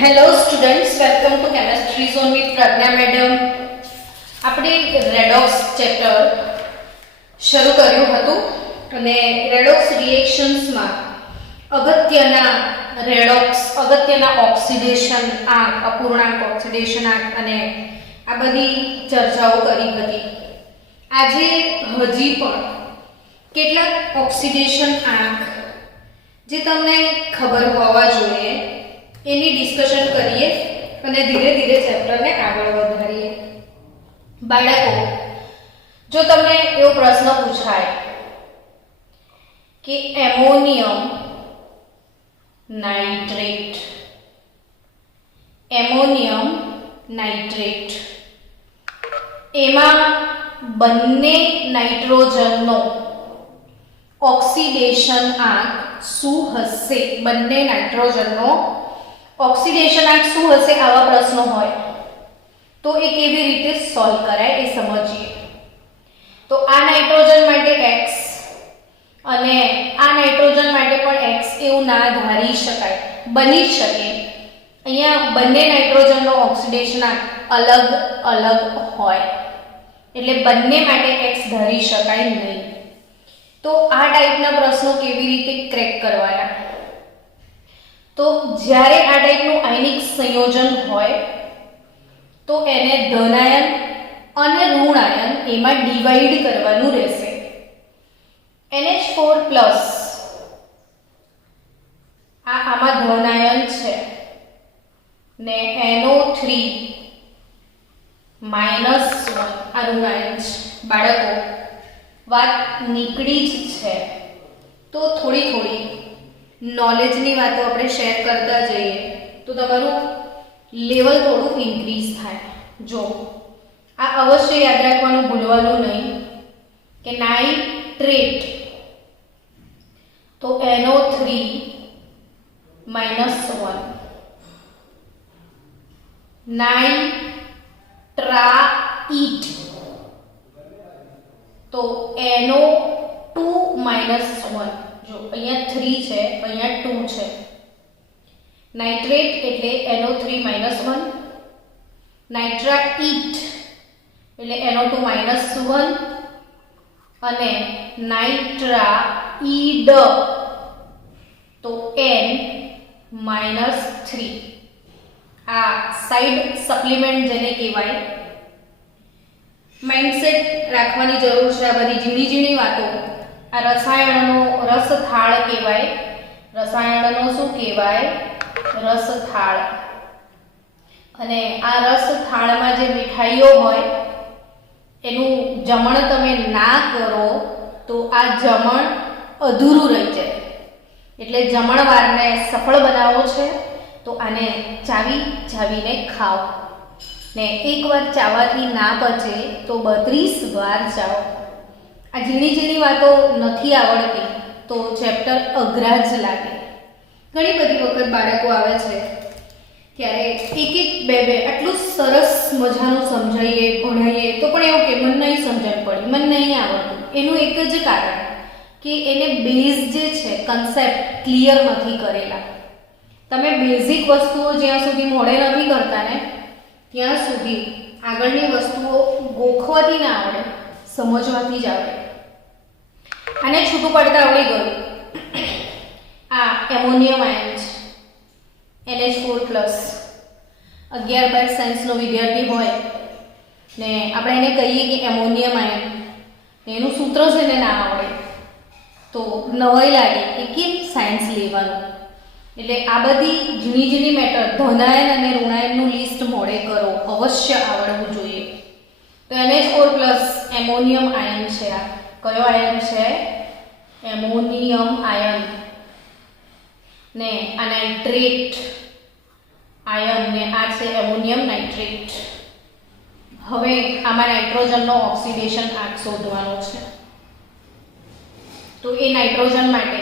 Hello students, welcome to chemistry zone with Pragya madam. આપણે redox chapter શરૂ કર્યું હતું અને રેડોક્સ રિએક્શન્સમાં અગત્યના ઓક્સિડેશન આંક, અપૂર્ણાંક ઓક્સિડેશન આંક અને આ બધી ચર્ચાઓ કરી હતી. આજે હજી પણ કેટલાક ઓક્સિડેશન આંક જે તમને ખબર હોવા જોઈએ એની ડિસ્કશન કરીએ અને ધીરે ધીરે ચેપ્ટરને આગળ વધારીએ. બાળકો, જો તમને એવો પ્રશ્ન પૂછાય કે એમોનિયમ નાઇટ્રેટ એમાં બંને નાઇટ્રોજનનો ઓક્સિડેશન આંક શું હશે? બંને નાઇટ્રોજનનો ઓક્સિડેશન આંક શું હશે? આવા પ્રશ્નો હોય તો એ કેવી રીતે સોલ્વ કરાય એ સમજીએ. તો આ નાઇટ્રોજન માટે x અને આ નાઇટ્રોજન માટે પણ x એવું ના ધારી શકાય, બની શકે. અહીંયા બંને નાઇટ્રોજનનો ઓક્સિડેશન આંક અલગ અલગ હોય એટલે બંને માટે x ધારી શકાય નહીં. તો આ ટાઈપના પ્રશ્નો કેવી રીતે ક્રેક કરવાના? તો જ્યારે આ ટાઈપનું આયનિક સંયોજન હોય તો એને ધનાયન અને ઋણાયન એમાં ડિવાઈડ કરવાનું રહેશે. NH4+ આમાં ધનાયન છે ને NO3 -1 આ ઋણાયન છે. બાળકો, વાત નીકળી જ છે તો થોડી નોલેજની વાતો આપણે શેર કરતા જઈએ તો તમારું લેવલ થોડું ઇન્ક્રીઝ થાય. જો આ અવશ્ય યાદ રાખવાનું ભૂલવાનું નહીં કે નાઇટ્રેટ તો NO3 -1, નાઇટ્રાઇટ તો NO2 -1. જો અહીંયા 3 છે, અહીંયા 2 છે. નાઇટ્રેટ એટલે NO3 -1, નાઇટ્રાઇટ એટલે NO2 -1 અને નાઇટ્રાઇડ તો N-3. આ સાઇડ સપ્લિમેન્ટ જેને કહેવાય. માઇન્ડસેટ રાખવાની જરૂર છે. આ બધી ઝીણી વાતો આ રસાયણનો રસથાળ કહેવાય. રસાયણનો શું કહેવાય? રસથાળ. અને આ રસથાળમાં જે મીઠાઈઓ હોય એનું જમણ તમે ના કરો તો આ જમણ અધૂરું રહી જાય. એટલે જમણવારને સફળ બનાવવો છે તો આને ચાવીને ખાઓ ને એકવાર ચાવવાથી ના પચે તો 32 વાર ચાવો. આ ઝીણી વાતો નથી આવડતી તો ચેપ્ટર અઘરા જ લાગે. ઘણી બધી વખત બાળકો આવે છે ત્યારે એક બે આટલું સરસ મજાનું સમજાવીએ, ભણાવીએ તો પણ એવું કે મને નહીં સમજણ પડી, મને નહીં આવડતું. એનું એક જ કારણ કે એને બેઝ જે છે કન્સેપ્ટ ક્લિયર નથી કરેલા. તમે બેઝિક વસ્તુઓ જ્યાં સુધી મોડે નથી કરતા ને ત્યાં સુધી આગળની વસ્તુઓ ગોખવાથી ના આવડે, સમજવાથી જ આવડે. આને છૂટું પડતા આવડી ગયું. આ એમોનિયમ આયન છે, NH4+. 11-12 સાયન્સનો વિદ્યાર્થી હોય ને આપણે એને કહીએ કે એમોનિયમ આયન, એનું સૂત્ર છે ને ના આવડે તો નવાઈ લાગે કે કેમ સાયન્સ લેવાનું. એટલે આ બધી ઝીણી મેટર, ધનાયન અને ઋણાયનનું લિસ્ટ મોડે કરો, અવશ્ય આવડવું જોઈએ. તો NH4+ એમોનિયમ આયન છે. આ કયો આયન છે? Ammonium ion. ને આ નાઇટ્રેટ આયન ને આ છે એમોનિયમ નાઇટ્રેટ. હવે આમાં નાઇટ્રોજનનો ઓક્સિડેશન આંક શોધવાનો છે. તો એ નાઇટ્રોજન માટે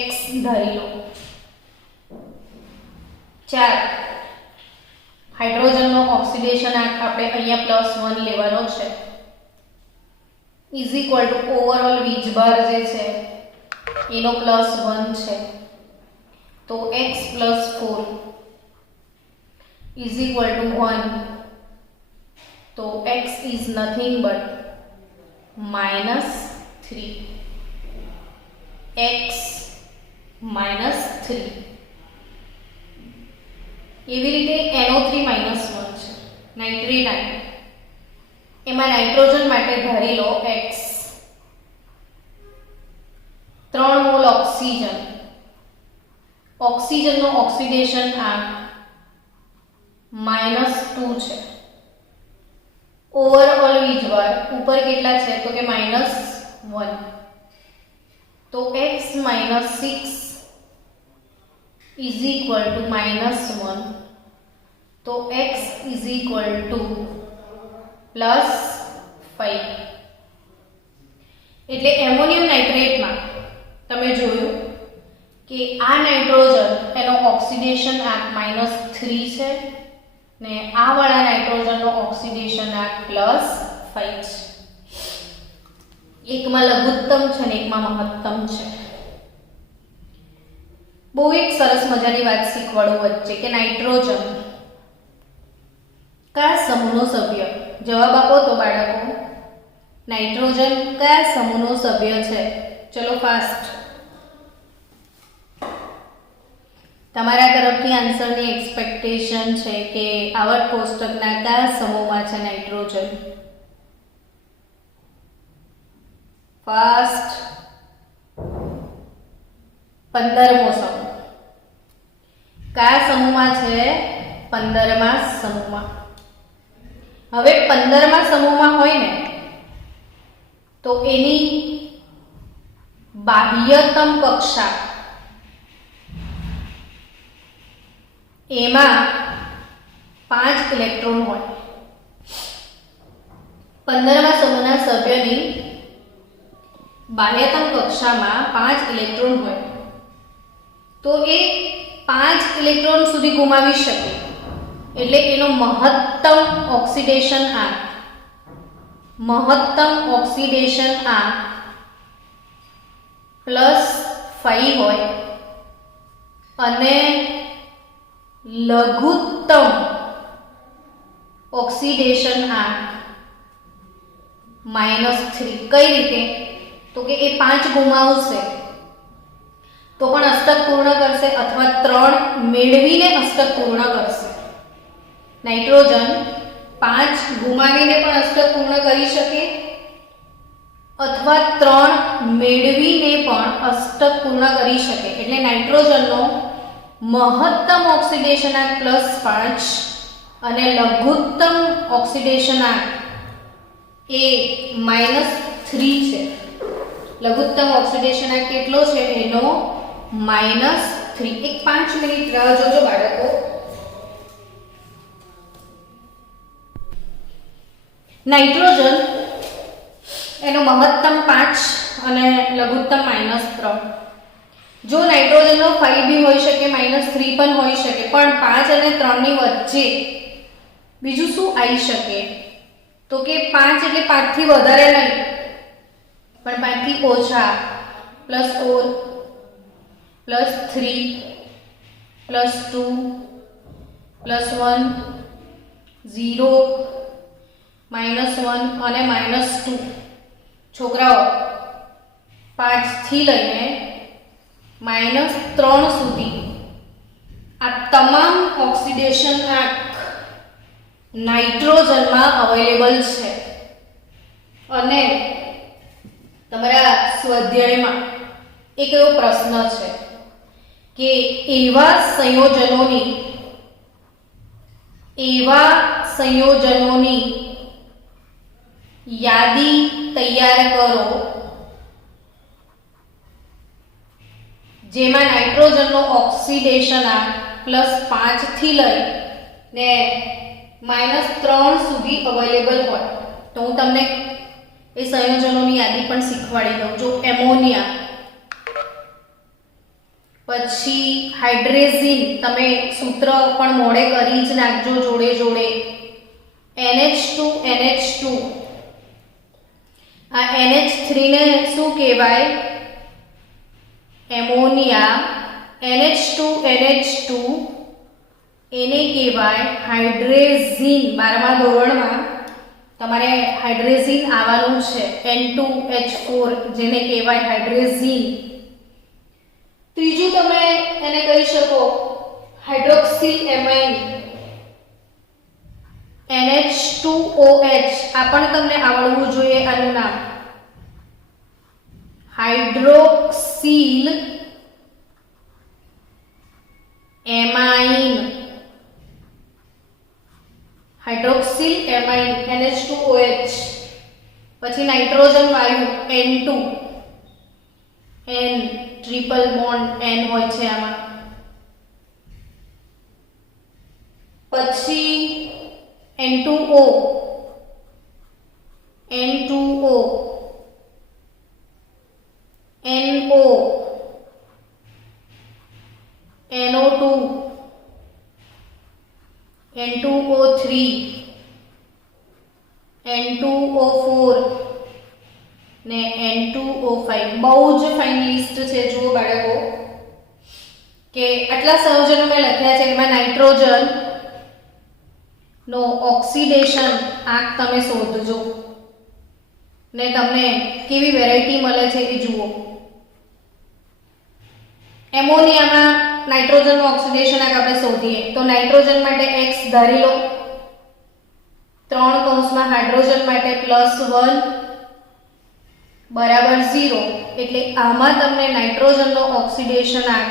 x ધારી લો 4. હાઇડ્રોજનનો ઓક્સિડેશન આંક આપણે અહીંયા +1 લેવાનો છે. ઇઝ ઇક્વલ ટુ ઓવરઓલ વીજભાર જે છે એનો +1 છે. તો x + 4 इज इक्वल टू 1, तो x is nothing but -3, x -3. એવી રીતે NO3 -1 છે નાઇટ્રેટ આયન. એમાં નાઇટ્રોજન માટે ધારી લો x, 3 મોલ ઓક્સિજન. ઓક્સિજનનો ઓક્સિડેશન આંક -2 છે. ઓવરઓલ વીજભાર ઉપર કેટલા છે તો કે -1, તો x -6 is equal to -1, तो x is equal to +5. એટલે એમોનિયમ નાઇટ્રેટમાં તમે જોયું કે આ નાઇટ્રોજન એનો ઓક્સિડેશન આંક -3 છે ને આ વાળા નાઇટ્રોજનનો ઓક્સિડેશન આંક +5 છે. એકમાં લઘુત્તમ છે ને એકમાં મહત્તમ છે. બહુ એક સરસ મજાની વાત શીખવાડું વચ્ચે કે નાઇટ્રોજન કયા સમૂહનો સભ્ય? જવાબ આપો તો બાળકો. નાઇટ્રોજન કયા સમૂહનો સભ્ય છે? ચલો ફાસ્ટ. તમારા તરફથી આન્સરની એક્સપેક્ટેશન છે કે આવર્ત કોષ્ટકના કયા સમૂહમાં છે નાઇટ્રોજન? ફાસ્ટ. 15મો સમૂહ. કયા સમૂહમાં છે? 15મા સમૂહમાં. હવે 15મા સમૂહમાં હોય ને તો એની બાહ્યતમ કક્ષા એમાં 5 ઇલેક્ટ્રોન હોય. 15મા સમૂહના સભ્યની બાહ્યતમ કક્ષામાં 5 ઇલેક્ટ્રોન હોય તો એ 5 ઇલેક્ટ્રોન સુધી ગુમાવી શકે. એટલે એનો મહત્તમ ઓક્સિડેશન આંક +5 હોય અને લઘુત્તમ ઓક્સિડેશન આંક -3. કઈ રીતે? તો કે એ 5 ગુમાવશે તો પણ અષ્ટક પૂર્ણ કરશે અથવા 3 મેળવીને અષ્ટક પૂર્ણ કરશે. નાઇટ્રોજન 5 ગુમાવીને પણ અષ્ટક પૂર્ણ કરી શકે અથવા 3 મેળવીને પણ અષ્ટક પૂર્ણ કરી શકે. એટલે નાઇટ્રોજનનો મહત્તમ ઓક્સિડેશન આંક +5 અને લઘુત્તમ ઓક્સિડેશન આંક એ -3 છે. લઘુત્તમ ઓક્સિડેશન આંક કેટલો છે? એનો -3. એક 5 મિનિટ રાહ જોજો બાળકો. નાઇટ્રોજન એનો મહત્તમ 5 અને લઘુત્તમ -3. જો નાઇટ્રોજનનો 5 બી હોઈ શકે, -3 પણ હોઈ શકે, પણ 5 અને 3 ની વચ્ચે બીજું શું આવી શકે? તો કે 5 એટલે 5 થી વધારે નહીં પણ 5 થી ઓછા, +4 +3 +2 +1 0 -1 અને -2. છોકરાઓ 5 થી લઈને -3 સુધી આ તમામ ઓક્સિડેશન આંક નાઇટ્રોજનમાં અવેલેબલ છે. અને તમારા સ્વાધ્યાયમાં એક એવો પ્રશ્ન છે કે એવા સંયોજનોની યાદી તૈયાર કરો જેમાં નાઇટ્રોજનનો ઓક્સિડેશન આંક +5 થી લઈને -3 સુધી અવેલેબલ હોય. તો હું તમને એ સંયોજનોની યાદી પણ શીખવાડી દઉં. જો એમોનિયા, પછી હાઇડ્રેઝિન, તમે સૂત્ર પણ મોડે કરી જ નાખજો જોડે જોડે. NH2 આ NH3 ને શું કહેવાય? એમોનિયા. NH2 એને કહેવાય હાઇડ્રેઝિન. 12મા ધોરણમાં તમારે હાઇડ્રેઝિન આવવાનું છે, N2H4, જેને કહેવાય હાઇડ્રેઝિન. ત્રીજું તમે એને કહી શકો હાઇડ્રોક્સિલ એમાઇન, NH2OH. આ પણ તમને આવડવું જોઈએ આનું નામ, hydroxyl amine. Hydroxyl amine NH2OH. પછી નાઇટ્રોજન વાયુ N2, N triple bond N હોય છે આમાં. પછી N2O, N2O, NO, NO2, N2O3, N2O4 ને N2O5. બહુ જ ફાઇન લિસ્ટ છે. જુઓ બાળકો કે આટલા સંયોજનો મેં લખ્યા છે, એમાં નાઇટ્રોજન નો ઓક્સિડેશન આંક તમે શોધજો ને તમને કેવી વેરાયટી મળે છે એ જુઓ. એમોનિયામાં નાઇટ્રોજનનું ઓક્સિડેશન આંક આપણે શોધીએ તો નાઇટ્રોજન માટે x ધારી લો, 3 કૌંસમાં હાઇડ્રોજન માટે +1 બરાબર 0, એટલે આમાં તમને નાઇટ્રોજનનો ઓક્સિડેશન આંક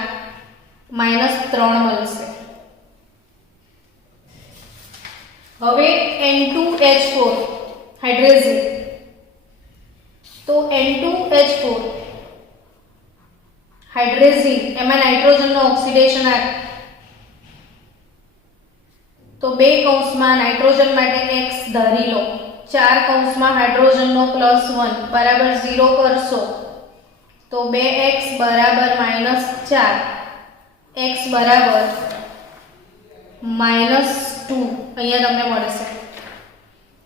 -3 મળશે. હવે N2H4 હાઇડ્રેઝિન, તો N2H4 હાઇડ્રેઝિન એમાં નાઇટ્રોજનનો ઓક્સિડેશન આંક, તો 2 કૌંસમાં નાઇટ્રોજન માટે x ધારી લો, 4 કૌંસમાં હાઇડ્રોજનનો +1 બરાબર 0 કરશો તો 2x બરાબર -4, x બરાબર -2 અહીંયા તમને મળશે.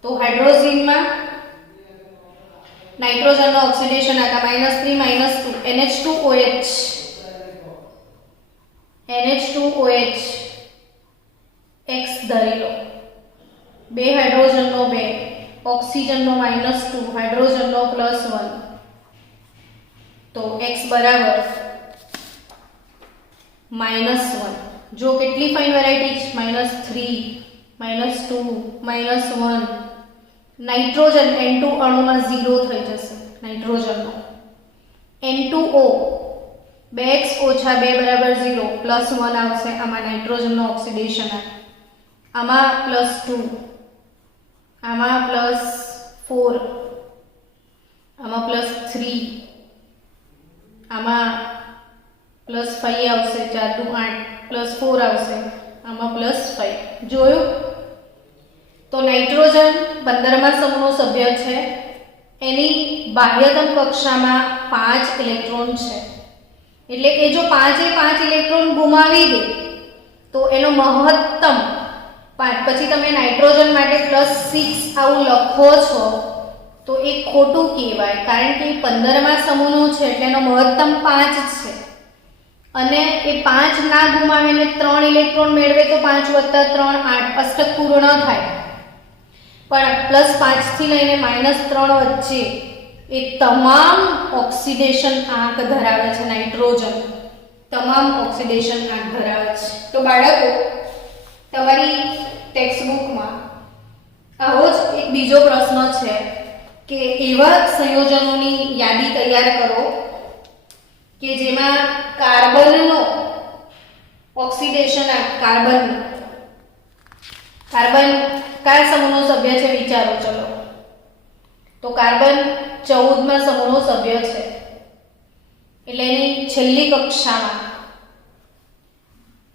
તો હાઇડ્રોઝિનમાં નાઇટ્રોજનનો ઓક્સિડેશન આંક -3 -2 NH2OH, NH2OH x ધારી લો, 2 હાઇડ્રોજનનો 2, ઓક્સિજનનો -2, હાઇડ્રોજનનો +1, તો x બરાબર -1. જો કેટલી ફાઇન વેરાયટી છે, -3 -2 -1. નાઇટ્રોજન N2 અણુમાં 0 થઈ જશે નાઇટ્રોજનનો. N2O 2x - 2 બરાબર 0, +1 આવશે આમાં નાઇટ્રોજનનો ઓક્સિડેશન આંક, આમાં +2, આમાં +4, આમાં +3, આમાં +5 આવશે, 4 × 8 +4 આવશે, આમાં +5. જોયું? તો નાઇટ્રોજન 15મા સમૂહનો સભ્ય છે, એની બાહ્યતમ કક્ષામાં 5 ઇલેક્ટ્રોન છે, એટલે એ જો 5 એ 5 ઇલેક્ટ્રોન ગુમાવી દે તો એનો મહત્તમ 5. પછી તમે નાઇટ્રોજન માટે +6 આવું લખો છો તો એ ખોટું કહેવાય, કારણ કે 15મા સમૂહનો છે એટલે એનો મહત્તમ 5 છે, અને એ 5 ના ગુમાવીને 3 ઇલેક્ટ્રોન મેળવે તો 5 + 3 8 અષ્ટક પૂર્ણ થાય. પણ +5 થી લઈને -3 વચ્ચે એ તમામ ઓક્સિડેશન આંક ધરાવે છે. નાઇટ્રોજન તમામ ઓક્સિડેશન આંક ધરાવે છે. તો બાળકો તમારી ટેક્સ્ટબુકમાં આવો જ એક બીજો પ્રશ્ન છે કે એવા સંયોજનોની યાદી તૈયાર કરો કે જેમાં કાર્બનનો ઓક્સિડેશન આંક, કાર્બન કયા સમૂહનો સભ્ય છે વિચારો. ચલો, તો કાર્બન 14મા સમૂહનો સભ્ય છે, એટલે એની છેલ્લી કક્ષામાં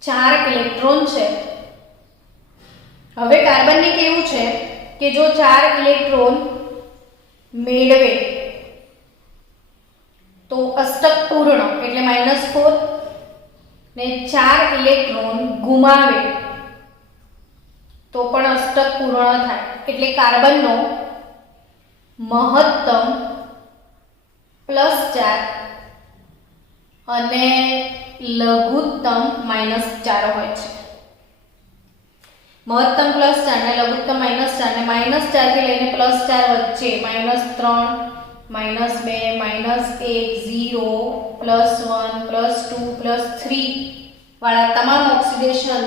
4 ઇલેક્ટ્રોન છે. હવે કાર્બનને કેવું છે કે જો 4 ઇલેક્ટ્રોન મેળવે તો અષ્ટક પૂર્ણ એટલે -4, ને 4 ઇલેક્ટ્રોન ગુમાવે તો પણ અષ્ટક પૂર્ણ થાય, એટલે કાર્બનનો મહત્તમ +4 અને લઘુત્તમ -4 હોય છે. મહત્તમ +4 ને લઘુત્તમ -4 ને -4 થી લઈને +4 વચ્ચે -3 -2 -1 0 +1 +2 +3 વાળા તમામ ઓક્સિડેશન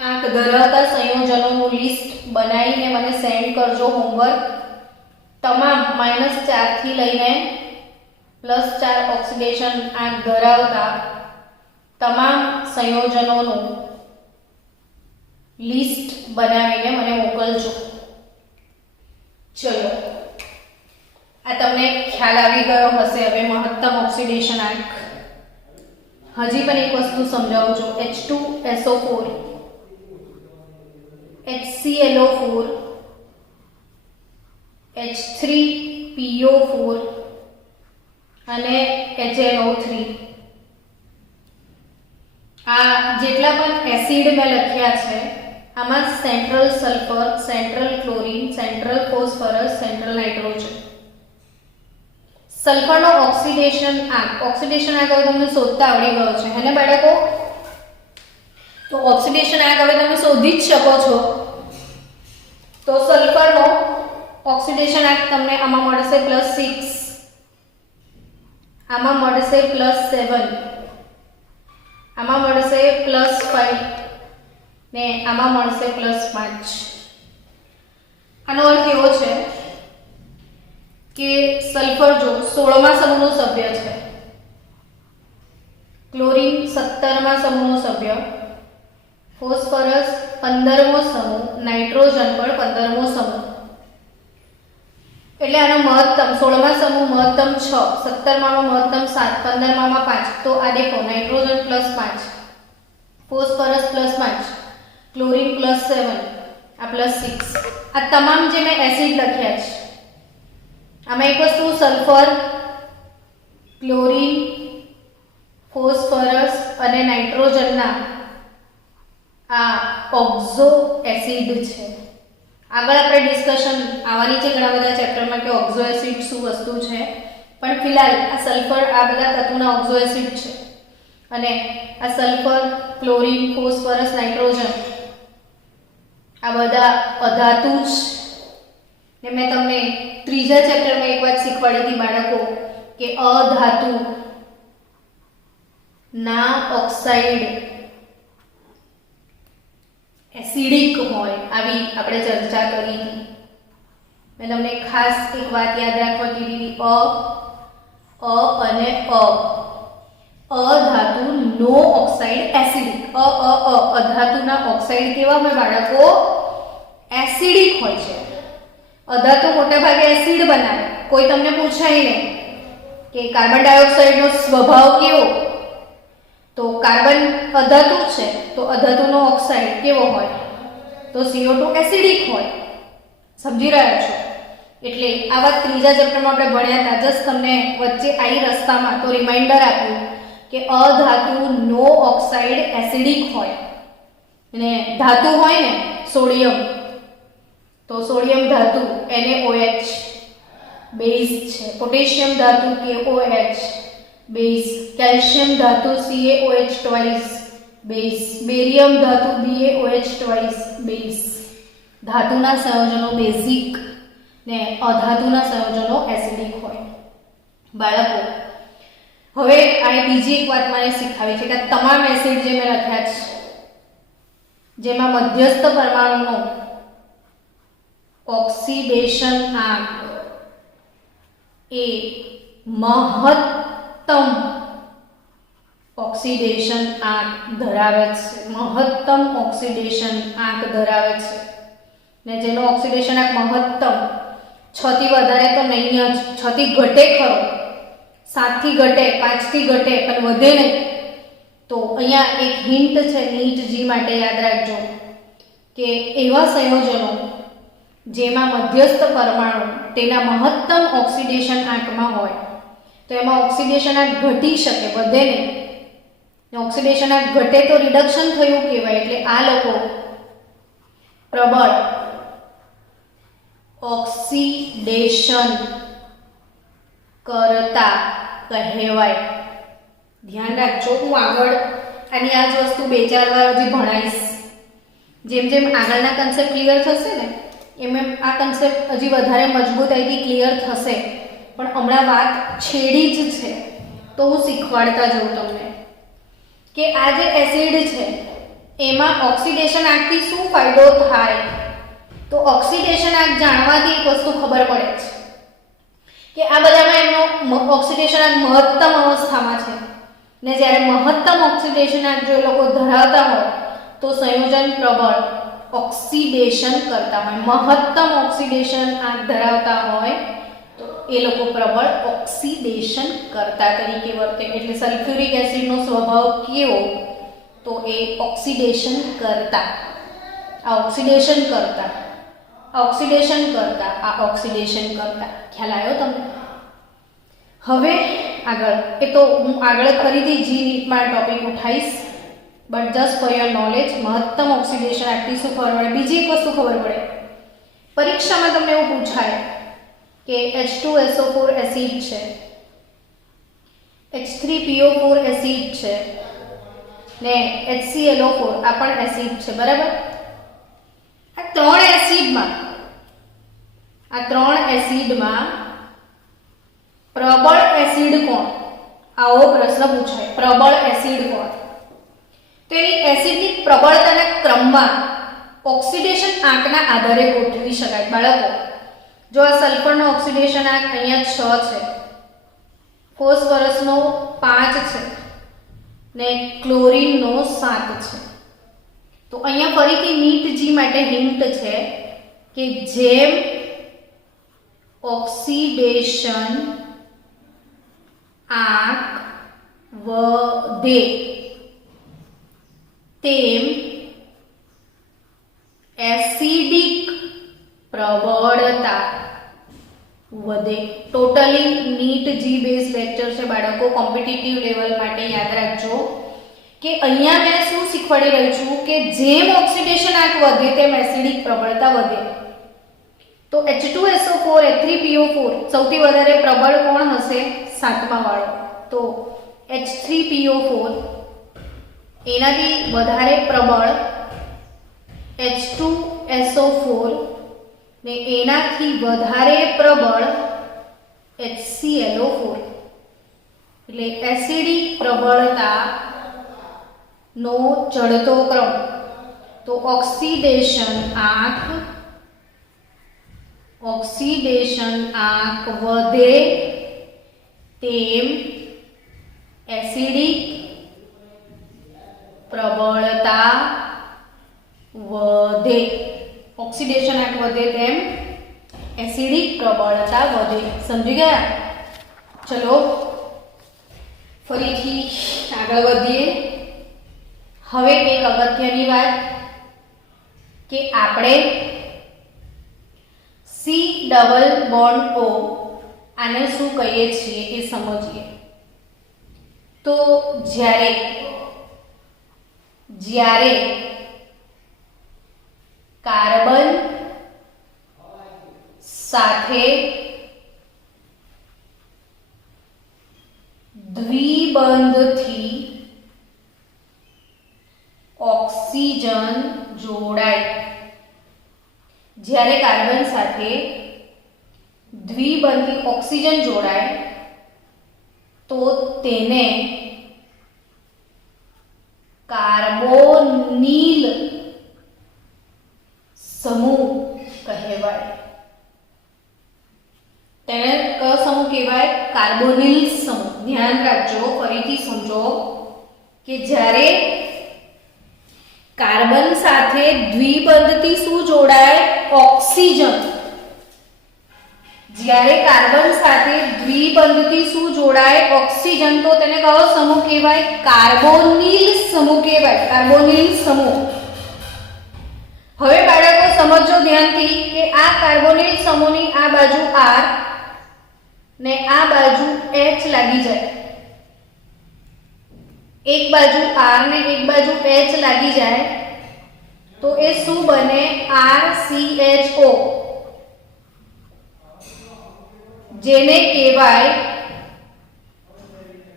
આંક ધરાવતા સંયોજનોનું લિસ્ટ બનાવીને મને સેન્ડ કરજો હોમવર્ક. તમામ -4 થી લઈને +4 ઓક્સિડેશન આંક ધરાવતા તમામ સંયોજનોનું લિસ્ટ બનાવીને મને મોકલજો. ચલો, આ તમને ખ્યાલ આવી ગયો હશે હવે મહત્તમ ઓક્સિડેશન આંક. હજી પણ એક વસ્તુ સમજાવું છું. H2SO4, HClO4, H3PO4 અને HNO3 આ જેટલા પણ એસિડ મેં લખ્યા છે આમાં central sulphur, central chlorine, central phosphorus, central nitrogen. સલ્ફરનો ઓક્સિડેશન આંક હવે તમને શોધતા આવડી ગયો છે હે ને બાળકો? તો ઓક્સિડેશન આંક હવે તમે શોધી જ શકો છો. તો સલ્ફરનો ઓક્સિડેશન આંક તમને આમાં મળશે +6, આમાં મળશે +7, આમાં મળશે +5 ને આમાં મળશે +5. આનો અર્થ એવો છે કે સલ્ફર જો 16મા સમૂહનો સભ્ય છે, ક્લોરીન 17મા સમૂહનો સભ્ય, ફોસ્ફરસ 15મો સમૂહ, નાઇટ્રોજન પણ 15મો સમૂહ. એટલે આનો મહત્તમ 16મા સમૂહ મહત્તમ 6, 17મામાં મહત્તમ 7, 15મામાં 5. તો આ દેખો નાઇટ્રોજન +5, ફોસ્ફરસ +5, ક્લોરીન +7, આ +6. આ તમામ જે મેં એસિડ લખ્યા છે આમાં એક વસ્તુ સલ્ફર, ક્લોરીન, ફોસ્ફરસ અને નાઇટ્રોજનના આ ઓક્ઝો એસિડ છે. આગળ આપણે ડિસ્કશન આવવાની છે ઘણા બધા ચેપ્ટરમાં કે ઓક્ઝો એસિડ શું વસ્તુ છે, પણ ફિલહાલ આ સલ્ફર આ બધા તત્વોના ઓક્ઝો એસિડ છે. અને આ સલ્ફર, ક્લોરીન, ફોસ્ફરસ, નાઇટ્રોજન આ બધા અધાતુ જ ને મેં તમને ત્રીજા ચેપ્ટરમાં એક વાત શીખવાડી હતી બાળકો કે અધાતુ ના ઓક્સાઇડ એસિડિક હોય આવી આપણે ચર્ચા કરી હતી. મેં તમને ખાસ એક વાત યાદ રાખવા કીધી હતી, અને અધાતુ નો ઓક્સાઇડ એસિડિક. અધાતુના ઓક્સાઇડ કેવા હોય બાળકો? એસિડિક હોય છે. અધાતુ મોટા ભાગે એસિડ બનાવે. કોઈ તમને પૂછાય ને કે કાર્બન ડાયોક્સાઇડનો સ્વભાવ કેવો, તો કાર્બન અધાતુ છે તો અધાતુનો ઓક્સાઇડ કેવો હોય? તો CO2 એસિડિક હોય. સમજી રહ્યા છો? એટલે આ વાત ત્રીજા ચેપ્ટરમાં આપણે ભણ્યા હતા. જસ્ટ તમને વચ્ચે આવી રસ્તામાં તો રિમાઇન્ડર આપ્યું કે અધાતુ નો ઓક્સાઇડ એસિડિક હોય. અને ધાતુ હોય ને સોડિયમ, તો સોડિયમ ધાતુ NaOH બેઝ છે. પોટેશિયમ ધાતુ KOH બેઝ, કેલ્શિયમ ધાતુ CaOH ટ્વાઇસ બેઝ, બેરિયમ ધાતુ BaOH ટ્વાઇસ બેઝ. ધાતુના સંયોજનો બેઝિક ને અધાતુના સંયોજનો એસિડિક હોય. બાળકો હવે આ બીજી એક વાત મને શીખવી છે કે તમામ એસિડ જે મેં લખ્યા છે જેમાં મધ્યસ્થ પરમાણુનો ઓક્સિડેશન આંક એ મહત્તમ ઓક્સિડેશન આંક ધરાવે છે. મહત્તમ ઓક્સિડેશન આંક ધરાવે છે ને જેનો ઓક્સિડેશન આંક મહત્તમ 6 થી વધારે તો નહીં જ, 6 થી ઘટે ખરો, 7 થી ઘટે, 5 થી ઘટે પણ વધે નહીં. તો અહીંયા એક હિન્ટ છે નીટ જી માટે યાદ રાખજો કે એવા સંયોજનો જેમાં મધ્યસ્થ પરમાણુ તેના મહત્તમ ઓક્સિડેશન આંકમાં હોય તો એમાં ઓક્સિડેશન આંક ઘટી શકે, વધે નહીં. ઓક્સિડેશન આંક ઘટે તો રિડક્શન થયું કહેવાય. એટલે આ લોકો પ્રબળ ઓક્સિડેશન કરતા કહેવાય. ધ્યાન રાખજો, હું આગળ આની આ જ વસ્તુ 2-4 વાર હજી ભણાવીશ. જેમ જેમ આગળના કન્સેપ્ટ ક્લિયર થશે ને એમ એમ આ કન્સેપ્ટ હજી વધારે મજબૂતાઈથી ક્લિયર થશે, પણ હમણાં વાત છેડી જ છે તો હું શીખવાડતા જાઉં તમને કે આ જે એસિડ છે એમાં ઓક્સિડેશન આંકથી શું ફાયદો થાય. તો ઓક્સિડેશન આંક જાણવાથી એક વસ્તુ ખબર પડે છે કે આ બધામાં એમનો ઓક્સિડેશન આંક મહત્તમ અવસ્થામાં છે ને જ્યારે મહત્તમ ઓક્સિડેશન આંક જો એ લોકો ધરાવતા હોય તો સંયોજન પ્રબળ ઓક્સિડેશન કરતા હોય. મહત્તમ ઓક્સિડેશન આંક ધરાવતા હોય તો એ લોકો પ્રબળ ઓક્સિડેશન કરતા તરીકે વર્તે. એટલે સલ્ફ્યુરિક એસિડનો સ્વભાવ કેવો? તો એ ઓક્સિડેશન કરતા. આ ઓક્સિડેશન કરતા, આ ઓક્સિડેશન કરતા, આ ઓક્સિડેશન કરતા. ખ્યાલ આવ્યો તમને? હવે આગળ એ તો હું આગળ ફરીથી જી નીટમાં ટોપિક ઉઠાઈશ, but just for your knowledge મહત્તમ ઓક્સિડેશન આંકથી શું ખબર પડે. બીજી એક વસ્તુ ખબર પડે, પરીક્ષામાં તમને એવું પૂછાય કે H2SO4 એસિડ છે, H3PO4 એસિડ છે ને HClO4 આ પણ એસિડ છે, બરાબર? આ ત્રણ એસિડમાં પ્રબળ એસિડ કોણ? આવો પ્રશ્ન પૂછાય. પ્રબળ એસિડ કોણ? તો એની એસિડની પ્રબળતાના ક્રમમાં ઓક્સિડેશન આંકના આધારે ગોઠવી શકાય. બાળકો જો આ સલ્ફરનો ઓક્સિડેશન આંક અહીંયા 6 છે, ફોસ્ફરસનો 5 છે ને ક્લોરીનનો 7 છે. તો અહીંયા ફરીથી નીટ જી માટે હિન્ટ છે કે જેમ ઓક્સિડેશન આંક વધે તેમ એસિડિક પ્રબળતા વધે. Totally NEET JEE base lecture છે બાળકો, કોમ્પિટિટિવ લેવલ માટે યાદ રાખજો કે અહીંયા મેં શું શીખવાડી રહી છું કે જેમ ઓક્સિડેશન આંક વધે તેમ એસિડિક પ્રબળતા વધે. તો H2SO4 H3PO4 સૌથી વધારે પ્રબળ કોણ હશે? 7મા વાળો. તો H3PO4 એનાથી વધારે પ્રબળ H2SO4 ને એનાથી વધારે પ્રબળ HClO4. એટલે એસિડિક પ્રબળતા નો ચડતો ક્રમ. તો ઓક્સિડેશન આંક વધે તેમ એસિડિક પ્રબળતા વધે. ઓક્સિડેશન આંક વધે તેમ એસિડિક પ્રબળતા વધે. સમજી ગયા? ચલો ફરીથી આગળ વધીએ. હવે એક અગત્યની વાત કે આપણે સી ડબલ બોન્ડ ઓ આને શું કહીએ છીએ એ સમજીએ. તો જ્યારે કાર્બન સાથે દ્વિબંધથી ઓક્સિજન જોડાય, જ્યારે કાર્બન સાથે દ્વિબંધી ઓક્સિજન જોડાય તો તેને કાર્બોનિલ સમૂહ કહેવાય. તેને કયો સમૂહ કહેવાય? કાર્બોનિલ સમૂહ. ધ્યાન રાખજો, ફરીથી સમજો કે જ્યારે કાર્બન સાથે દ્વિબંધથી શું જોડાય? ઓક્સિજન. જ્યારે કાર્બન સાથે દ્વિબંધથી શું જોડાય? ઓક્સિજન. તો તેને કયો સમૂહ કહેવાય? કાર્બોનિલ સમૂહ કહેવાય. કાર્બોનિલ સમૂહ. હવે બાળકો સમજો ધ્યાનથી કે આ કાર્બોનિલ સમૂહની આ બાજુ R ને આ બાજુ H લાગી જાય. એક બાજુ R ને એક બાજુ H લાગી જાય તો એ શું બને? RCHO, જેને કહેવાય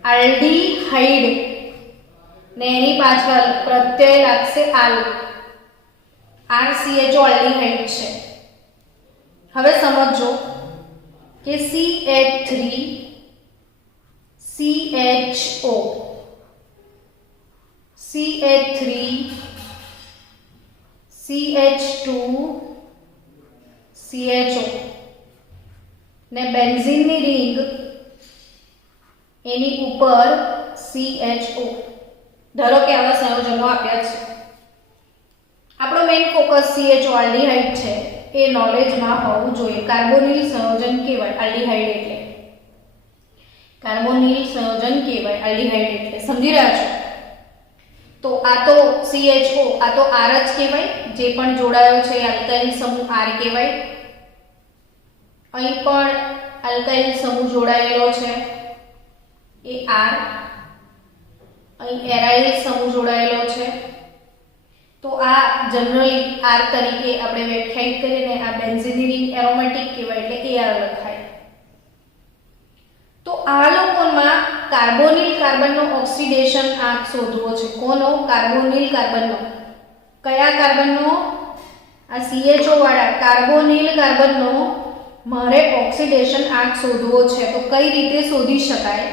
આલ્ડીહાઇડ ને એની પાછળ પ્રત્યય લાગશે આલ. RCHO આલ્ડીહાઇડ છે. હવે સમજો કે CH3CHO CH3CH2CHO ને બેન્ઝીનની રિંગ એની ઉપર CHO. ધારો કે આવા સંયોજનો આપ્યા છે. આપણો મેઇન ફોકસ CHO આલ્ડીહાઇડ છે એ નોલેજમાં હોવું જોઈએ. કાર્બોનિલ સંયોજન કહેવાય આલ્ડીહાઇડ એટલે. કાર્બોનિલ સંયોજન કહેવાય આલ્ડીહાઇડ એટલે. સમજી રહ્યા છો? તો આ તો CHO, આ તો R જ કહેવાય. જે પણ જોડાયો છે આલ્કાઇલ સમૂહ R કહેવાય. અહીં પણ આલ્કાઇલ સમૂહ જોડાયેલો છે એ R. અહીં એરાઇલ સમૂહ જોડાયેલો છે. તો આ જનરલી R તરીકે આપણે વ્યાખ્યાયિત કરીને આ બેન્ઝીનની રિંગ એરોમેટિક કહેવાય એટલે AR લખાય. તો આ લોકોમાં કાર્બોનિલ કાર્બનનો ઓક્સિડેશન આંક શોધવો છે. કોનો? કાર્બોનિલ કાર્બનનો. કયા કાર્બનનો? આ CHO વાળા કાર્બોનિલ કાર્બનનો મારે ઓક્સિડેશન આંક શોધવો છે. તો કઈ રીતે શોધી શકાય?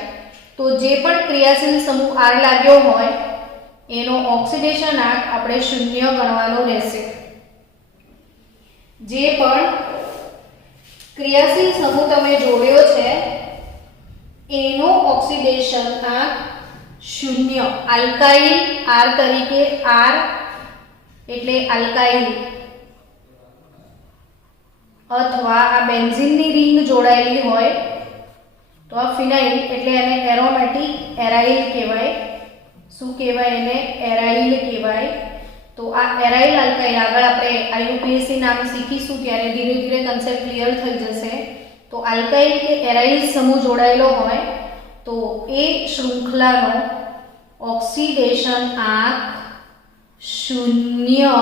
તો જે પણ ક્રિયાશીલ સમૂહ R લાગ્યો હોય એનો ઓક્સિડેશન આંક આપણે 0 ગણવાનો રહેશે. જે પણ ક્રિયાશીલ સમૂહ તમે જોડ્યો છે એનો ઓક્સિડેશન આંક 0. આલ્કાઇલ R તરીકે R એટલે આલ્કાઇલ, અથવા આ બેન્ઝીનની રિંગ જોડાયેલી હોય તો આ ફિનાઇલ એટલે એને એરોમેટિક એરાઇલ કહેવાય. શું કહેવાય એને? એરાઇલ કહેવાય. તો આ એરાઇલ આલ્કાઇલ આગળ આપણે IUPAC નામ શીખીશું ત્યારે ધીરે ધીરે કન્સેપ્ટ ક્લિયર થઈ જશે. તો આલ્કાઇલ કે એરાઇલ સમૂહ જોડાયેલો હોય તો એ શૃંખલાનો ઓક્સિડેશન આંક 0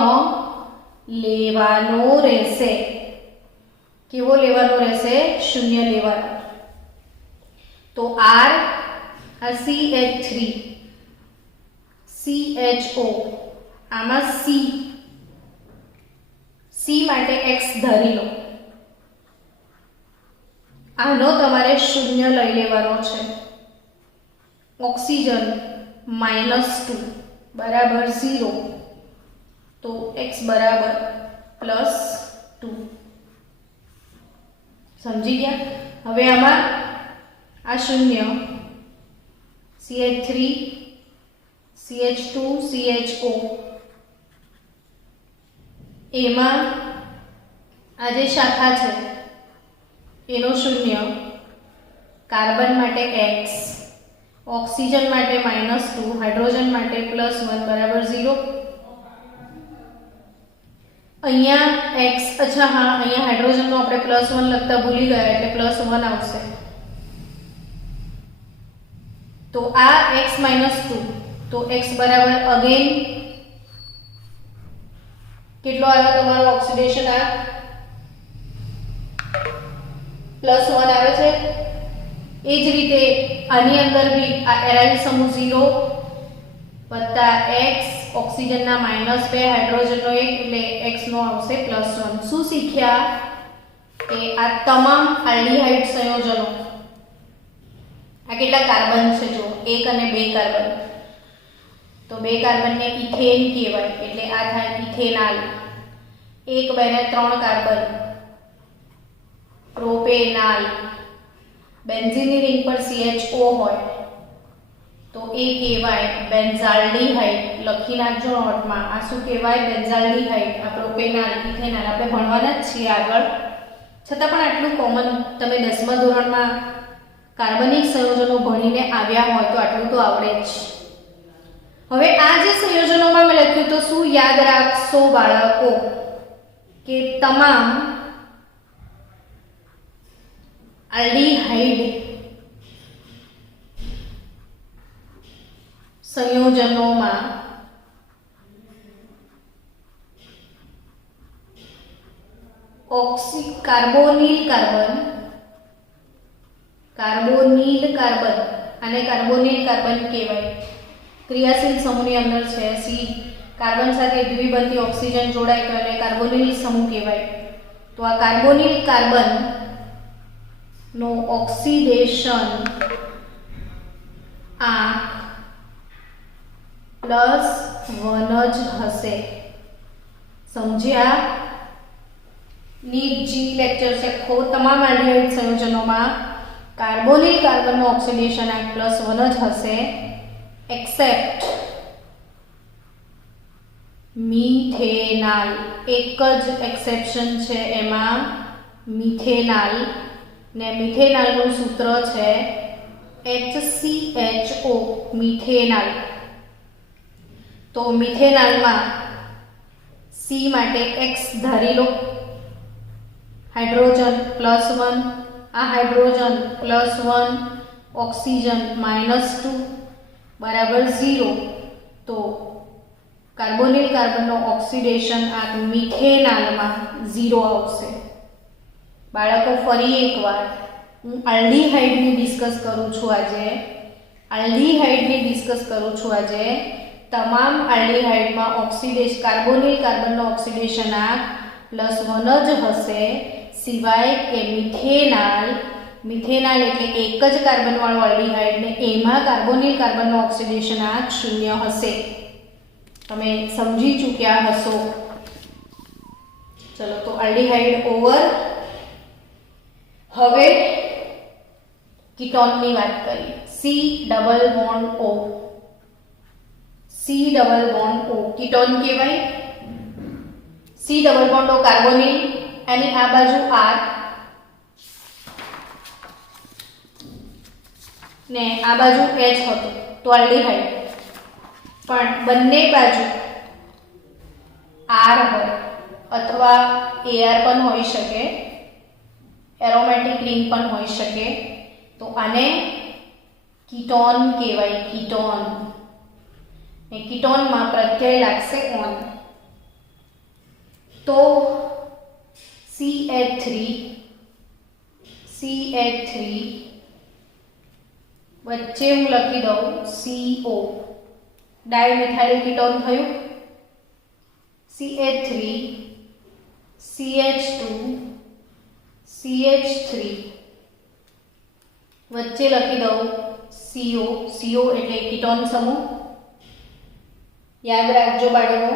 લેવાનો રહેશે. કેવો લેવાનો રહેશે? 0 લેવાનો. તો R, આ CH3, CHO, આમાં C માટે X ધારી લો. આનો તમારે 0 લઈ લેવાનો છે. ઓક્સિજન -2 બરાબર 0, તો X બરાબર +2. સમજી ગયા? હવે આમાં આ 0 CH3 CH2 CHO એમાં આ જે શાખા છે એનો 0, કાર્બન માટે X, ઓક્સિજન માટે -2, હાઇડ્રોજન માટે +1 બરાબર 0. અહીંયા X, અચ્છા હા, અહીંયા હાઇડ્રોજનનો આપણે +1 લખતા ભૂલી ગયા એટલે +1 આવશે. તો આ X -2, તો X બરાબર અગેન કેટલો આવ્યો તમારો ઓક્સિડેશન આંક? +1 આવે છે. એ જ રીતે આની અંદર બી આ એરાઇલ સમૂહ 0 વત્તા X, ઓક્સિજનના -2, હાઇડ્રોજનનો 1 એટલે X નો આવશે +1. શું શીખ્યા? કે આ તમામ આલ્ડીહાઇડ સંયોજનો, આ કેટલા કાર્બન છે જો, 1 અને 2 કાર્બન, તો 2 કાર્બનને ઇથેન કહેવાય એટલે આ થાય ઇથેનાલ. 1, 2 ને 3 કાર્બન પ્રોપેનાલ. બેન્ઝીનની રિંગ પર CHO હોય તો એ કહેવાય બેન્ઝાલ્ડીહાઇડ. લખી નાખજો નોટમાં. આ શું કહેવાય? બેન્ઝાલ્ડીહાઇડ. આ પ્રોપેનાલ, ઇથેનાલ આપણે ભણવાના જ છીએ આગળ. છતાં પણ આટલું કોમન તમે 10મા ધોરણમાં કાર્બનિક સંયોજનો ભણીને આવ્યા હોય તો આટલું તો આવડે જ. હવે આ જે સંયોજનોમાં મેં લખ્યું તો શું યાદ રાખશો બાળકો? કે તમામ આલ્ડીહાઇડ સંયોજનોમાં કાર્બોનિલ કાર્બન અને કાર્બોનિલ કાર્બન કહેવાય. ક્રિયાશીલ સમૂહની અંદર છે કાર્બન સાથે દ્વિબંધી ઓક્સિજન જોડાય તો એને કાર્બોનિલ સમૂહ કહેવાય. તો આ કાર્બોનિલ કાર્બન નો ઓક્સિડેશન આંક +1 જ હશે. સમજ્યા? નીટ જી લેક્ચર છે ખો તમામ આલ્ડિહાઇડ સંયોજનોમાં કાર્બોનિલ કાર્બનનો ઓક્સિડેશન આંક +1 જ હશે એક્સેપ્ટ મિથેનાલ. એક જ એક્સેપ્શન છે એમાં, મિથેનાલ. ને મિથેનાલનું સૂત્ર છે HCHO, મિથેનાલ. તો મિથેનાલમાં C માટે X ધારી લો, હાઇડ્રોજન +1, આ હાઇડ્રોજન +1, ઓક્સિજન -2 બરાબર 0. તો કાર્બોનિલ કાર્બનનો ઓક્સિડેશન આંક મિથેનાલમાં 0 આવશે. બાળકો ફરી એકવાર હું આલ્ડિહાઇડની ડિસ્કસ કરું છું આજે. તમામ આલ્ડિહાઇડમાં ઓક્સિડેશન કાર્બોનિલ કાર્બનનો ઓક્સિડેશન આંક +1 જ હશે સિવાય કે મિથેનાલ એટલે એક જ કાર્બનવાળો આલ્ડિહાઇડ ને એમાં કાર્બોનિલ કાર્બનનો ઓક્સિડેશન આંક 0 હશે. તમે સમજી ચૂક્યા હશો. ચલો તો આલ્ડિહાઇડ ઓવર. હવે કીટોનની વાત કરીએ. C double bond O ketone કહેવાય. C double bond O carbonyl, એની આ બાજુ R ને આ બાજુ H હતું તો આલ્ડિહાઇડ. પણ બંને બાજુ R હોય અથવા AR પણ હોઈ શકે, એરોમેટિક રિંગ પણ હોઈ શકે. તો આને કીટોન કહેવાય. કીટોન ને કીટોનમાં પ્રત્યય લાગશે ઓન. તો CH3 વચ્ચે હું લખી દઉં CO, ડાયમિથાઇલ કીટોન થયું. CH3 CH2 CH3 વચ્ચે લખી દઉં CO એટલે કીટોન સમૂહ. યાદ રાખજો બાળકો,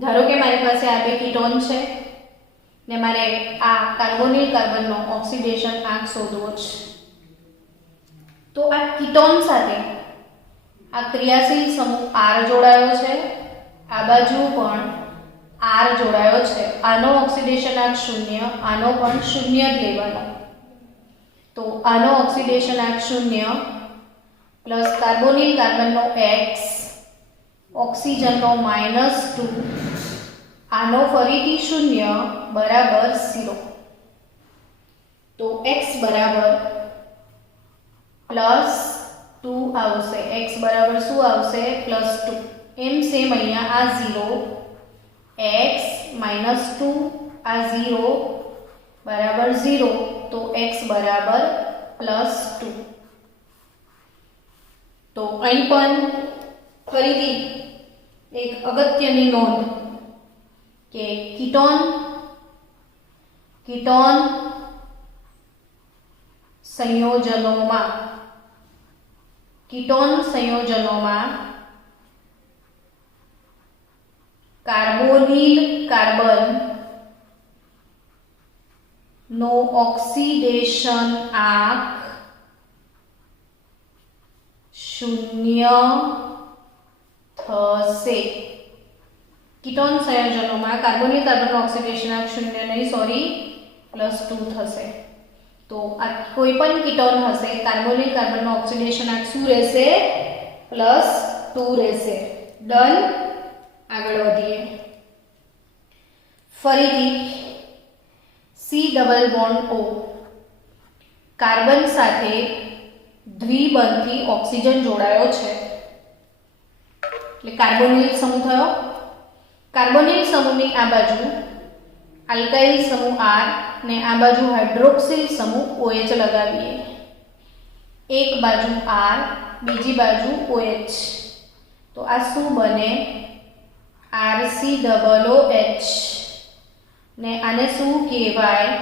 ધારો કે મારી પાસે આ બે કીટોન છે ને મારે આ કાર્બોનિલ કાર્બનનો ઓક્સિડેશન આંક શોધવો છે. તો આ કીટોન સાથે આ ક્રિયાશીલ સમૂહ R જોડાયો છે, આ બાજુ પણ R જોડાયો છે. આનો ઓક્સિડેશન આંક 0, આનો પણ 0 જ લેવાનો. તો આનો ઓક્સિડેશન આંક 0 પ્લસ કાર્બોનિલ કાર્બનનો X, ઓક્સિજનનો -2, આનો ફરીથી 0 બરાબર 0. તો X બરાબર +2 આવશે. X બરાબર શું આવશે? +2. એમ સેમ અહીંયા આ 0, X -2, આ 0 બરાબર 0. તો X બરાબર +2. તો અહીં પણ ફરીથી એક અગત્યની નોંધ કે કીટોન સંયોજનોમાં કાર્બોનિલ કાર્બન નો ઓક્સિડેશન આંક 0 થશે. કીટોન સંયોજનોમાં કાર્બોનિલ કાર્બનનો ઓક્સિડેશન આંક 0 નહીં, સોરી +2 થશે. તો આ કોઈ પણ કીટોન હશે, કાર્બોનિલ કાર્બનનો ઓક્સિડેશન આંક શું રહેશે? +2 રહેશે. ડન. આગળ વધીએ. ફરીથી C double bond O carbon સાથે દ્વિબંધી ઓક્સિજન જોડાયો છે એટલે કાર્બોનિલ સમૂહ થયો. કાર્બોનિલ સમૂહની આ બાજુ આલ્કાઇલ સમૂહ R ને આ બાજુ હાઇડ્રોક્સિલ સમૂહ OH લગાવીએ. એક બાજુ R, બીજી બાજુ OH. તો આ શું બને? RCOOH ને આને શું કહેવાય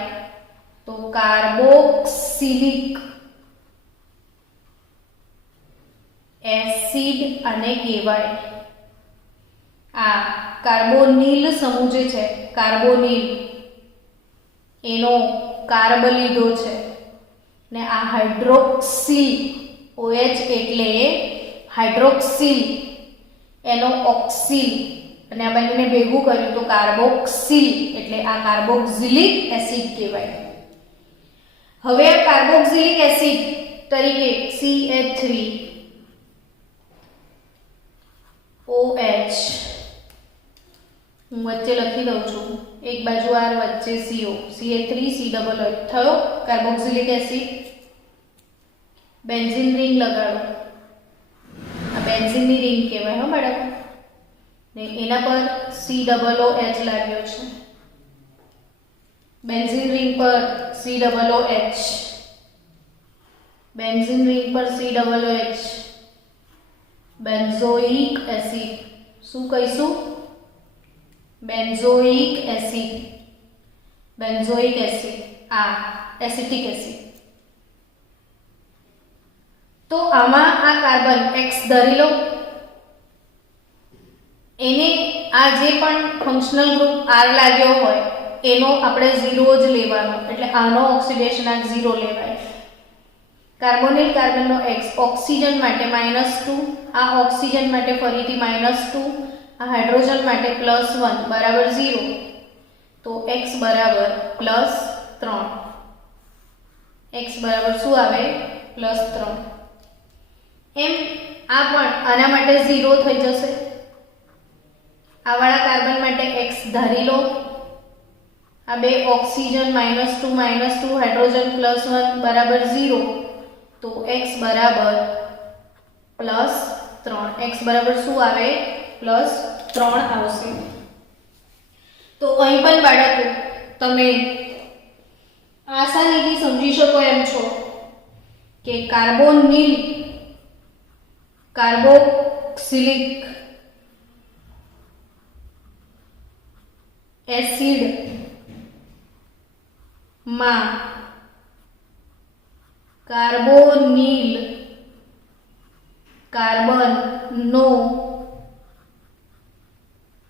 તો કાર્બોક્સિલિક એસિડ આને કહેવાય. આ કાર્બોનિલ સમૂહ જે છે કાર્બોનિલ એનો કાર્બ લીધો છે ને આ હાઇડ્રોક્સિલ OH એટલે હાઇડ્રોક્સિલ એનો ઓક્સિલ અને આ બંનેને ભેગું કર્યું તો કાર્બોક્સિલ એટલે આ કાર્બોક્સિલિક એસિડ કહેવાય. હવે આ કાર્બોક્સિલિક એસિડ તરીકે CH3OH હું વચ્ચે લખી દઉં છું, એક બાજુ R વચ્ચે CO, CH3COOH થયો કાર્બોક્સિલિક એસિડ. બેન્ઝીન રિંગ લગાડો, આ બેન્ઝીનની રિંગ કહેવાય હો મેડમ ને એના પર COOH લાગ્યો છે. બેન્ઝીન રિંગ પર COOH, બેન્ઝીન રિંગ પર COOH, બેન્ઝોઇક એસિડ. શું કહીશું? બેન્ઝોઇક એસિડ, બેન્ઝોઇક એસિડ આ એસિટિક એસિડ. તો આમાં આ કાર્બન X ધરી લો, એને આ જે પણ ફંક્શનલ ગ્રુપ R લાગ્યો હોય એનો આપણે 0 જ લેવાનો, એટલે આનો ઓક્સિડેશનાંક 0 લેવાય. કાર્બોનિલ કાર્બનનો X ઓક્સિજન માટે -2, આ ઓક્સિજન માટે ફરીથી -2, આ હાઇડ્રોજન માટે +1 બરાબર 0, તો X બરાબર +3. X બરાબર શું આવે? +3. એમ આ પણ આના માટે 0 થઈ જશે. આ વાળા કાર્બન માટે X ધારી લો, આ બે ઓક્સિજન -2 હાઇડ્રોજન +1 બરાબર 0, તો X બરાબર +3. X બરાબર શું આવે? +3 આવશે. તો અહીં પણ બાળકો તમે આસાનીથી સમજી શકો એમ છો કે કાર્બોનિલ કાર્બોક્સિલિક એસિડ માં કાર્બોનિલ કાર્બનનો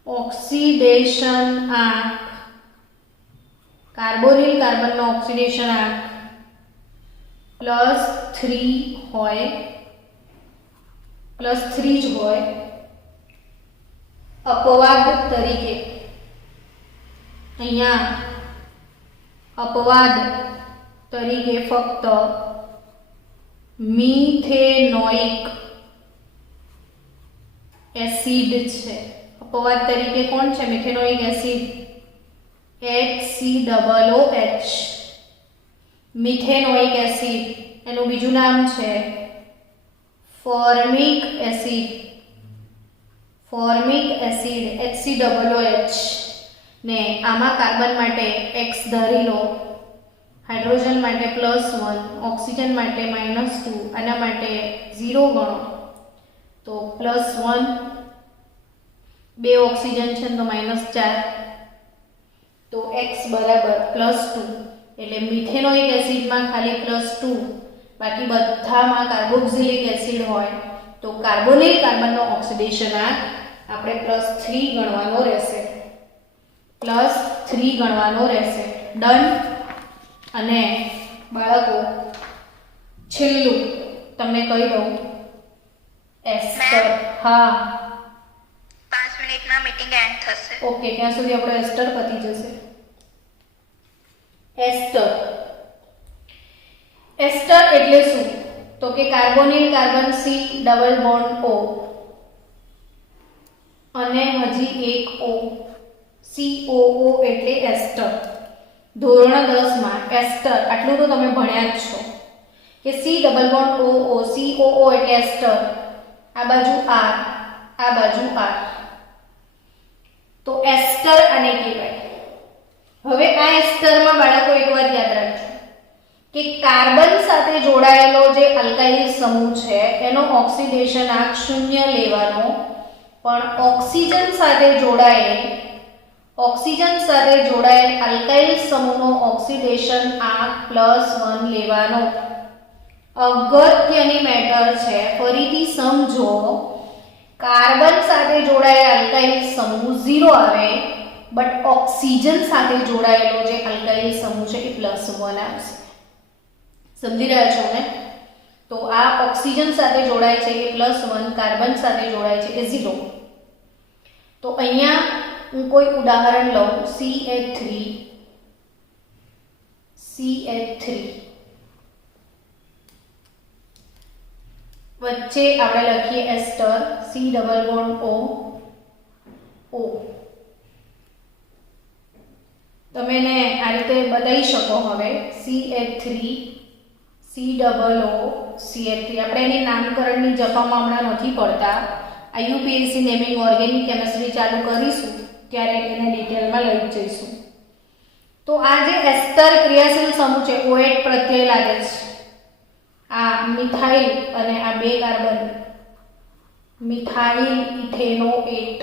ઓક્સિડેશન આંક, કાર્બોનિલ કાર્બનનો ઓક્સિડેશન આંક +3 હોય, +3 જ હોય. અપવાદ તરીકે અહીંયા અપવાદ તરીકે ફક્ત મિથેનોઇક એસિડ છે. અપવાદ તરીકે કોણ છે? Methanoic acid HCOOH. Methanoic acid એનું બીજું નામ છે formic acid, formic acid HCOOH. ને આમાં કાર્બન માટે X ધારી લો, હાઇડ્રોજન માટે +1, ઓક્સિજન માટે -2, આના માટે 0 ગણો તો +1, બે ઓક્સિજન છે તો -4, તો X બરાબર +2. એટલે મિથેનોઇક એસિડમાં ખાલી +2, બાકી બધામાં કાર્બોક્સિલિક એસિડ હોય તો કાર્બોનિલ કાર્બનનો ઓક્સિડેશન આંક આપણે +3 ગણવાનો રહેશે, +3 ગણવાનો રહેશે. ડન. અને બાળકો છેલ્લું તમને કહી દઉં, એસ્ટર. હા 5 મિનિટમાં મીટિંગ એન્ડ થશે. ઓકે, ત્યાં સુધી આપણો એસ્ટર પતી જશે. એસ્ટર, એસ્ટર એટલે શું? તો કે carbonyl carbon C double bond O અને હજી એક O, COO એટલે એસ્ટર. ધોરણ 10 માં એસ્ટર આટલું તો તમે ભણ્યા જ છો કે C double bond OO, COO એટલે એસ્ટર, આ બાજુ R, આ બાજુ R, તો એસ્ટર આને કહેવાય. હવે આ એસ્ટરમાં બાળકો એક વાત યાદ રાખજો કે કાર્બન સાથે જોડાયેલો જે અલ્કાઇલ સમૂહ છે એનો ઓક્સિડેશન આંક 0 લેવાનો, પણ ઓક્સિજન સાથે જોડાયેલ આલ્કાઇલ સમૂહનો ઓક્સિડેશન આંક +1 લેવાનો. અગત્યની મેટર છે, ફરીથી સમજો. કાર્બન સાથે જોડાયેલ આલ્કાઇલ સમૂહ 0 આવે, બટ ઓક્સિજન સાથે જોડાયેલો જે આલ્કાઇલ સમૂહ છે એ +1 આવશે. સમજી રહ્યા છો ને? તો આ ઓક્સિજન સાથે જોડાય છે એ +1, કાર્બન સાથે જોડાય છે એ 0. તો અહીંયા હું કોઈ ઉદાહરણ લઉં, CH3 વચ્ચે આપણે લખીએ એસ્ટર, C ડબલ બોન્ડ O. તમે એને આ રીતે બતાવી શકો. હવે CH3 COO CH3. આપણે એની નામકરણની જફામાં હમણાં નથી પડતા. IUPAC નેમિંગ ઓર્ગેનિક કેમિસ્ટ્રી ચાલુ કરીશું ત્યારે એને ડિટેલમાં લઈ જઈશું. તો આ જે એસ્ટર ક્રિયાશીલ સમૂહ છે, OH પ્રત્યય લાગે છે. આ મિથાઇલ અને આ 2 કાર્બન, મિથાઇલ ઇથેનોએટ.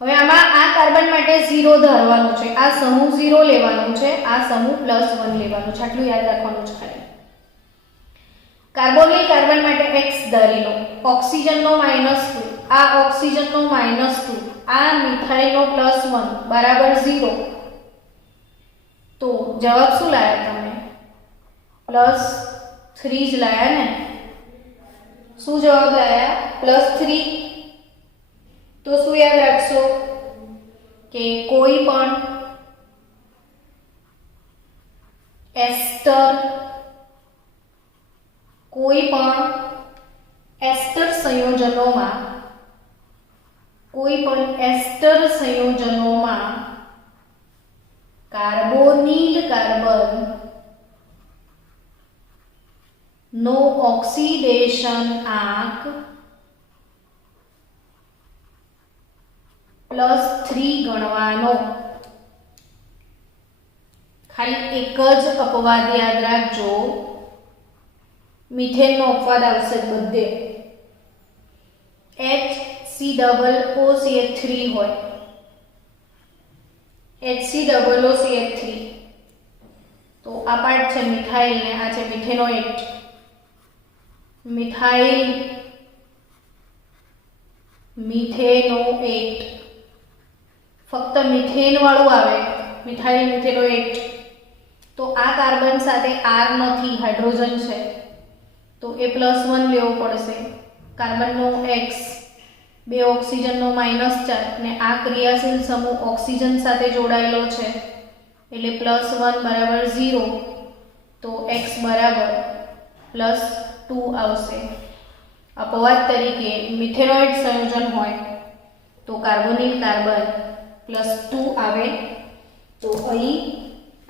હવે આમાં આ કાર્બન માટે 0 ધરવાનું છે, આ સમૂહ 0 લેવાનું છે, આ સમૂહ +1 લેવાનું છે. આટલું યાદ રાખવાનું છે ખાલી. કાર્બોનિલ કાર્બન માટે X ધરી લો, ઓક્સિજનનો -2, આ ઓક્સિજનનો -2, આ મિથાઇલનો +1 બરાબર 0. તો જવાબ શું લાયા તમે? +3 જ લાયા ને? શું જવાબ લાયા? +3. તો શું યાદ રાખશો કે કોઈ પણ એસ્ટર સંયોજનોમાં કાર્બોનિલ કાર્બન નો ઓક્સિડેશન આંક +3 ગણવાનો. ખાલી એક જ અપવાદ યાદ રાખજો, મિથેનનો અપવાદ આવશે બધે. HCOOCH3 હોય, HCOOCH3. તો આ પાર્ટ છે મિથાઇલ ને આ છે મિથેનોએટ. મિથેનોએટ ફક્ત મિથેન વાળું આવે, મિથાઇલ મિથેનોએટ. તો આ કાર્બન સાથે R નથી, હાઇડ્રોજન છે, તો એ +1 લેવો પડશે. કાર્બનનો X, 2 ઓક્સિજનનો -4 ને આ ક્રિયાશીલ સમૂહ ઓક્સિજન સાથે જોડાયેલો છે એટલે +1 બરાબર 0. તો X બરાબર +2 આવશે. અપવાદ તરીકે મિથેનોઇડ સંયોજન હોય તો કાર્બોનિલ કાર્બન +2 આવે. તો અહીં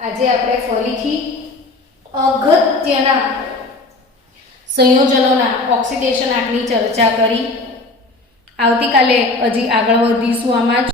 આજે આપણે ફરીથી અગત્યના સંયોજનોના ઓક્સિડેશન આંકની ચર્ચા કરી. આવતીકાલે હજી આગળ વધીશું આમાં જ.